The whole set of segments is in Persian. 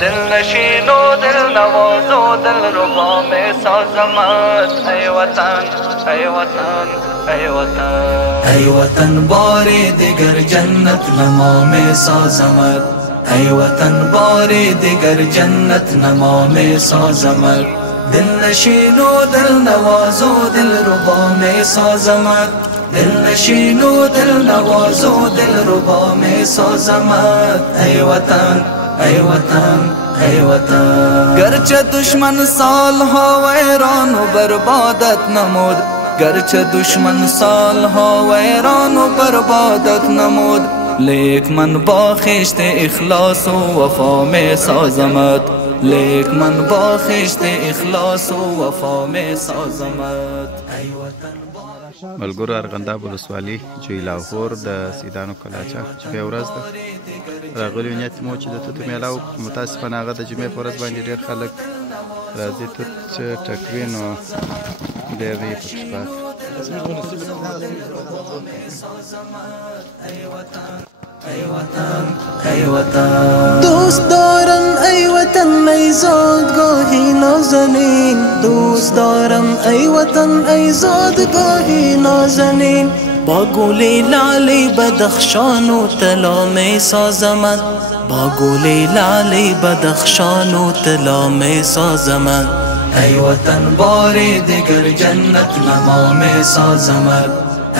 دل نشین و دل نواز و دل ربا میں سازمت. ای وطن ای وطن ای وطن ای وطن بار دیگر جنت نما میں سازمت. ای وطن بار دیگر جنت نما میں سازمت. دل نشین و دل نواز و دل ربا میں سازمت. دل نشین و دل نواز و دل ربا میں سازمت. ای وطن ای وطن ای وطن. گرچه دشمن سالها ویران و بربادت نمود، گرچه دشمن سالها ویران و بربادت نمود، لیک من با خشت اخلاص و وفا میں سازمت. لیک من با خشت اخلاص و وفا میں سازمت. ای وطن ملګرو ارغنداب ولسوالي جوی لاهور د سیدانو کلاچا چې په ورځ ده راغلی نیت مو چې د توت میلاو متاسفانه هغه د جمعې په ورځ باندې ډېر خلک راځي توت ټکوي نو ډېر یې پکې پاتې. دوست دارم ای وطن ای زادگاهی نازنین، دوست دارم ای وطن ای زادگاهی نازنین. با گلی لالی بدخشان و طلا می سازمت، با گلی لالی بدخشان و طلا می سازمت. ای وطن بار دیگر جنت نما میں سازمت.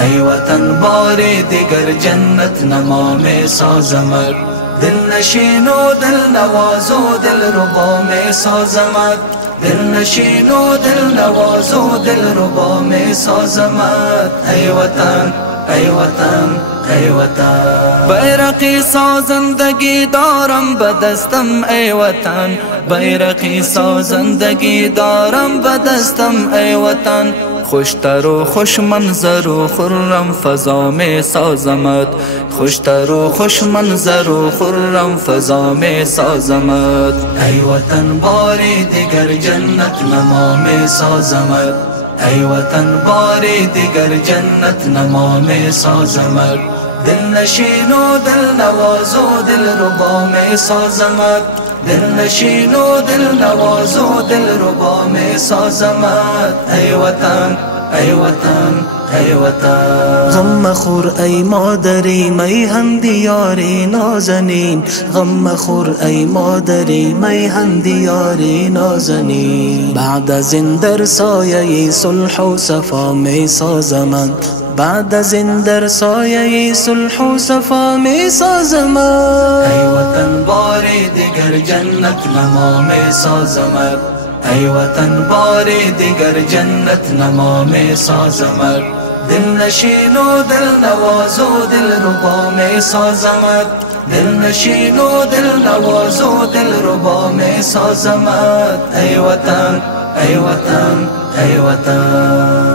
ای وطن بار دیگر جنت نما میں سازمت. دل نشین و دل نواز و دل ربا میں سازمت. دل نشین و دل نواز و دل ربا میں سازمت. ای وطن ای وطن ای وطن. بیرقی سازندگی دارم بدستم ای وطن، بیرقی سازندگی دارم بدستم ای وطن. خوشتر و خوش منظر و خرم فضا میں سازمت، خوشتر و خوش منظر و خرم فضا میں سازمت. ای وطن بار دیگر جنت نما میں سازمت. ای وطن بار دیگر جنت نما میں سازمت. دل نشین و دل نواز و دل ربا میں سازمت. دل نشین و دل نواز و دل ربا میں سازمت. ای وطن ای وطن ای وطن. غم مخور ای مادری میهن دیاری نازنین، غم مخور ای مادری میهن دیاری نازنین. بعد از این در سایه صلح و صفا می سازمت، بعد از این در سایه صلح و صفا می سازمت. ای وطن بار دیگر جنت نما میں سازمت. ای وطن بار دیگر جنت نما میں سازمت. دل نشین و دل نواز و دل ربا میں سازمت. دل نشین و دل نواز و دل ربا میں سازمت. ای وطن ای وطن ای وطن.